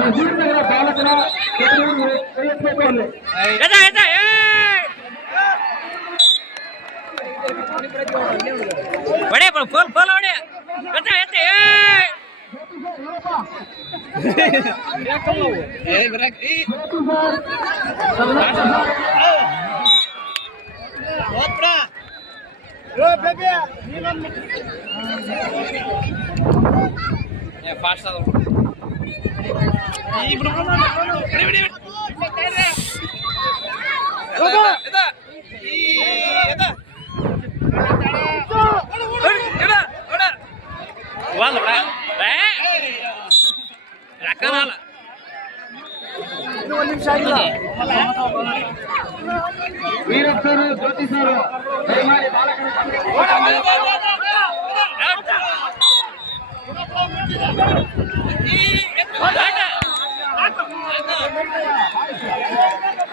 ನಜೀರ್ ನಗರ ಬಾಲಕರ ಗೆಳೆಯರು ಕೈ ಎತ್ತಬೇಕು ಅಲ್ಲಿ ಎದ ಎದ ಏ ಹೊಡೆ ಫೋನ್ ಫೋನ್ ಹೊಡೆ ಎತ್ತ ಎತ್ತ ಏ ಫಾಸ್ಟ್ ಅದ ಒಂದು ರಕ್ಕನಲ್ಲ ವೀರಪ್ಪರು ಜ್ಯೋತಿ ಸರ್ ದಯಮಾಡಿ ಬಾಲಕರ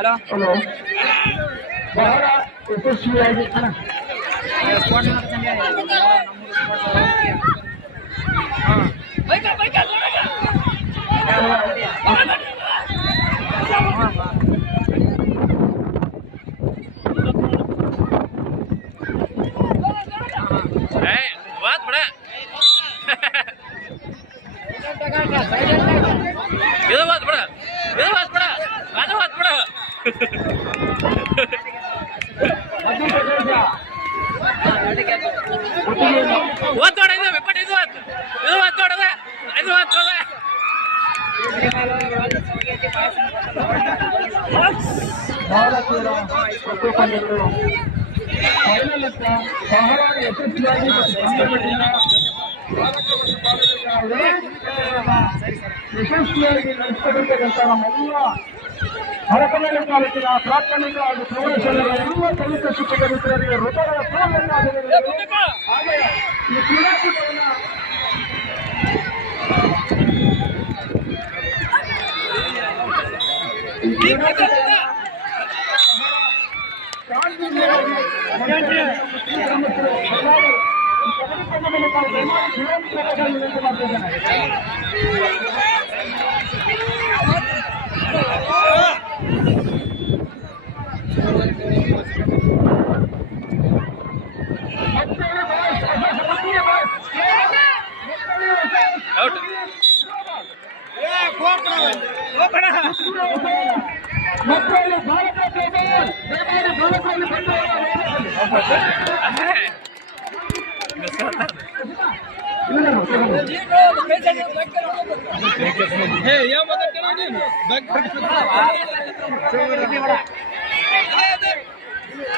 ¿Aló? ¿Aló? ¡Ahora! ವಾತ್ ಬಿಡ ಇದು ವಾತ್ ಬಿಡ ಇದು ವಾತ್ ಬಿಡ ಅದು ವಾತ್ ಬಿಡ ಒತ್ತು ನೋಡ ಇದು ವಿಪಟ್ ಇದು ಒತ್ತು ಇದು ಒತ್ತು ನೋಡದ ಇದು ಒತ್ತು ನೋಡ ಭಾರತೀಯರ ಒಕ್ಕೂಟಗಳು ಫೈನಲ್ ಹತ್ರ ಬಹಳ ಯಶಸ್ವಿಯಾಗಿ ಬಂದಿದ್ದರಿಂದ ಯಶಸ್ವಿಯಾಗಿ ನಡೆಸಿಕೊಟ್ಟಿರ್ತಕ್ಕಂಥ ನಮ್ಮೆಲ್ಲ ಹರಪನಹಳ್ಳಿ ತಾಲೂಕಿನ ಪ್ರಾಥಮಿಕ ಹಾಗೂ ಪ್ರೌಢಶಾಲೆಗಳ ಎಲ್ಲ ಕಲಿತ ಶಿಕ್ಷಕ ಮಿತ್ರರಿಗೆ ಹೃದಯದ ಪೂರ್ಣ ಅಭಿನಂದನೆಗಳು. ಹಾಗೆ ಈ ಕ್ರೀಡಾಕೂಟವನ್ನು ಈ ಕ್ರೀಡಾಕೂಟವನ್ನು ಔಟ್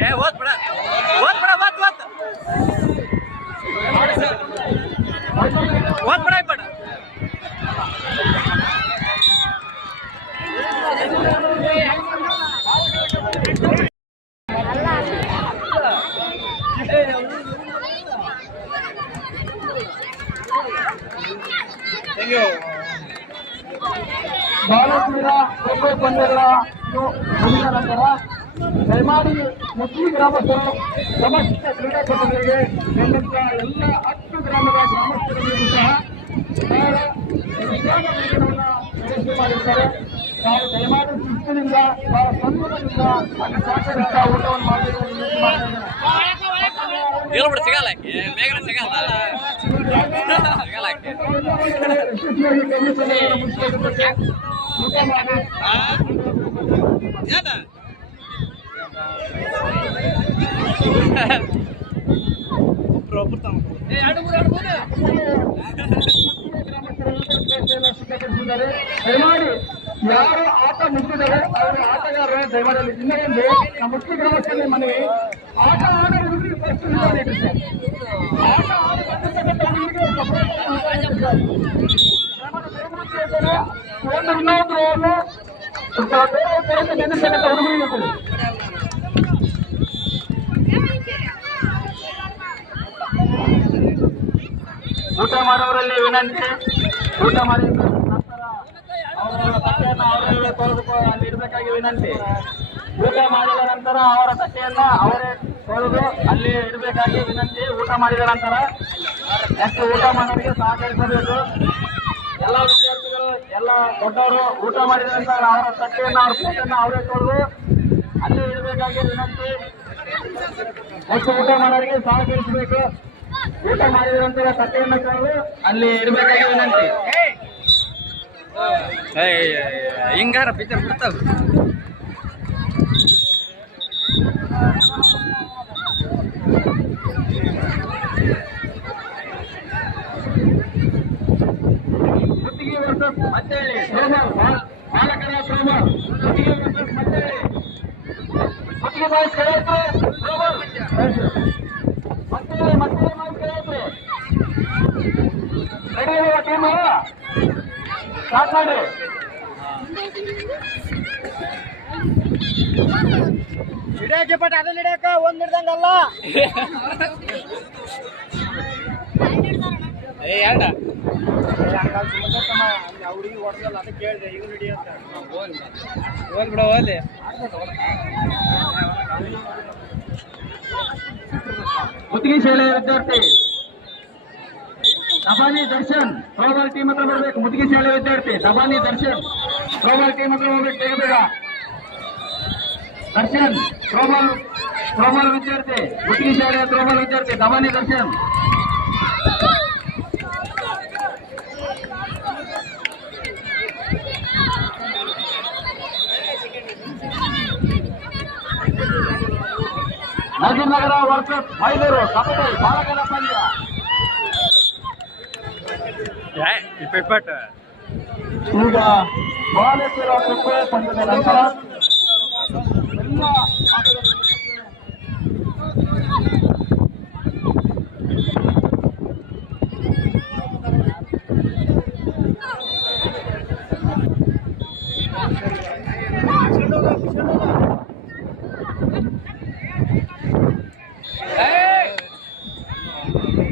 ए बहुत बड़ा बहुत बड़ा बहुत बहुत बहुत बड़ा ही बड़ा ಭಾರತೀಯ ಖೋ ಖೋ ಪಂದ್ಯಗಳ ಮುಗಿದ ನಂತರ ದಯಮಾಡಿ ಮುಸ್ಲಿಂ ಗ್ರಾಮಸ್ಥರು ಸಮಸ್ತ ಕ್ರೀಡಾಪಟುಗಳಿಗೆ ಬಂದಂತ ಎಲ್ಲ ಹತ್ತು ಗ್ರಾಮದ ಗ್ರಾಮಸ್ಥರಿಗೂ ಸಹ ವ್ಯವಸ್ಥೆ ಮಾಡಿರ್ತಾರೆ. ನಾವು ದಯಮಾಡಿ ಶಿಸ್ತಿನಿಂದ ಬಹಳ ಸಂತೋಷದಿಂದ ಅಲ್ಲಿ ಸಹಕರಿಸ್ತಾ ಊಟವನ್ನು ಮಾಡಿರುವುದು ಸಿಗಲ್ಲ ಸಿಗಲ್ಲ. ಸಿಗಲ್ಲ ಆಕಿ. ಯಶಸ್ವಿಯಾಗಿ ಕಮಿಷನರ್ ಮುಗಿಸಿದ್ದಕ್ಕೆ ಊಟ ಮಾಡಿ ಏನ? ಏ, ಎರಡು ಮೂರು, ಎರಡು ಮೂರು. ಸಿದ್ಧಪಡಿಸಿದ್ದಾರೆ ದಯಮಾಡಿ ಯಾರು ಆಟ ಮುಗಿದಿದ್ದಾರೆ ಅವರು ಆಟಗಾರರು ದಯಮಾಡಿ ಅಲ್ಲಿ ಇನ್ನೊಂದು ನಮ್ಮ ಮುಖ್ಯ ಗ್ರಾಮಸ್ಥರಲ್ಲಿ ಮನವಿ ಆಟ ಆಡೋರಿಗೆ ಫಸ್ಟ್ ಊಟ ನೀಡುತ್ತೆ ಆಟ ಆಡಬೇಕಂತಕ್ಕಂಥ ಹುಡುಗರಿಗೆ separate ಆಗಿ ಊಟ ಮಾಡೋರಲ್ಲಿ ವಿನಂತಿ. ಊಟ ಮಾಡಿದ ನಂತರ ಅವರ ತಟ್ಟೆಯನ್ನು ಅವರೇ ಅಲ್ಲಿ ಇಡಬೇಕಾಗಿ ವಿನಂತಿ. ಊಟ ಮಾಡಿದ ನಂತರ ಅವರ ತಟ್ಟೆಯನ್ನ ಅವರೇ ತೊಳೆದು ಅಲ್ಲಿ ಇಡಬೇಕಾಗಿ ವಿನಂತಿ. ಊಟ ಮಾಡಿದ ನಂತರ ನೆಕ್ಸ್ಟ್ ಊಟ ಮಾಡೋರಿಗೆ ಸಹಕರಿಸಬೇಕು? ಎಲ್ಲ ಎಲ್ಲ ದೊಡ್ಡವರು ಊಟ ಮಾಡಿದ ನಂತರ ಅವರ ತಟ್ಟೆಯನ್ನು ಅವರ ಪ್ಲೇಟನ್ನು ಅವರೇ ತೊಳೆದು ಅಲ್ಲಿ ಇಡಬೇಕಾಗಿ ವಿನಂತಿ. ಹೆಚ್ಚು ಊಟ ಮಾಡೋರಿಗೆ ಸಹಕರಿಸಬೇಕು. ಊಟ ಮಾಡಿದ ನಂತರ ತಟ್ಟೆಯನ್ನು ತೊಳೆದು ಅಲ್ಲಿ ಇಡಬೇಕಾಗಿ ವಿನಂತಿ. ಹಿಂಗಾರ ಪಿಚರ್ ಬಿಡ್ತಾವ. ಬಾಯ್ಸ್ ಕರೆಯಿತು ಸೋಮವಾರ ಮತ್ತೆ ಮತ್ತೇಳಿ ಬಾಯ್ಸ್ ಕರೆಯಿತು ರೆಡಿ ಇರುವ ಟೀಮು ಸ್ಟಾರ್ಟ್ ಮಾಡಿ. ಹಿಡಿಯಕ್ಕೆ ಬಟ್ ಅದನ್ನ ಹಿಡಿಯಕ ಒಂದ್ ಹಿಡ್ದಂಗಲ್ಲ. ಏ ಎರಡ ಅವ್ರಿಗೆ ಹೊಡೆದಲ್ಲ ಅದಕ್ಕೆ ಕೇಳಿದೆ ಇವ್ರು ಹಿಡಿಯಂತ ಹೋಲ್ ಬಿಡ ಹೋಲಿ. ಗುತ್ತಿಗೆ ಶಾಲೆಯ ವಿದ್ಯಾರ್ಥಿ ದಬಾನಿ ದರ್ಶನ್ ಥ್ರೋಬಾಲ್ ಟೀಮ್ ಹತ್ರ ಬರ್ಬೇಕು ಮುತ್ತಿಗೆ ಶಾಲೆಯ ವಿದ್ಯಾರ್ಥಿ ದಬಾನಿ ದರ್ಶನ್ ಥ್ರೋಬಾಲ್ ಟೀಮ್ ಹತ್ರ ಹೋಗ್ಬೇಕು ಬೇಗ ಬೇಗ ದರ್ಶನ್ ಥ್ರೋಬಾಲ್ ಥ್ರೋಬಾಲ್ ವಿದ್ಯಾರ್ಥಿ ಮುತ್ತಿಗೆ ಶಾಲೆಯ ಥ್ರೋಬಾಲ್ ವಿದ್ಯಾರ್ಥಿ ದಬಾನಿ ದರ್ಶನ್ ನಗರ ವರ್ಸಸ್ ಮೈಲೂರು ಕಬಡ್ಡಿ ಬಾಲಕರ ಪಂದ್ಯ ಇಪ್ಪಟ್ಟು ಈಗ ಬಾಲಕಿಯರ ಖೋಖೋ ಪಂದ್ಯದ ನಂತರ ಎಲ್ಲ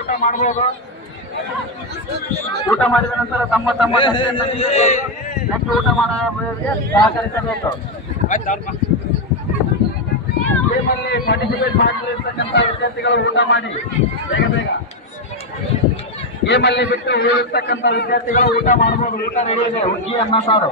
ಊಟ ಹೇಳಿದ್ರೆ ಊಟ ಮಾಡಿದ ನಂತರ ತಮ್ಮ ತಮ್ಮ ಊಟ ಮಾಡೋರಿಗೆ ಸಹಕರಿಸಬೇಕು. ಗೇಮಲ್ಲಿ ಪಾರ್ಟಿಸಿಪೇಟ್ ಮಾಡಲಿರ್ತಕ್ಕಂಥ ವಿದ್ಯಾರ್ಥಿಗಳು ಊಟ ಮಾಡಿ. ಬೇಗ ಬೇಗ. ಗೇಮಲ್ಲಿ ಬಿಟ್ಟು ಉಳಿರ್ತಕ್ಕಂಥ ವಿದ್ಯಾರ್ಥಿಗಳು ಊಟ ಮಾಡಬಹುದು ಊಟ ರೆಡಿ ಇದೆ ಹುಗ್ಗಿ ಅನ್ನ ಸಾರು.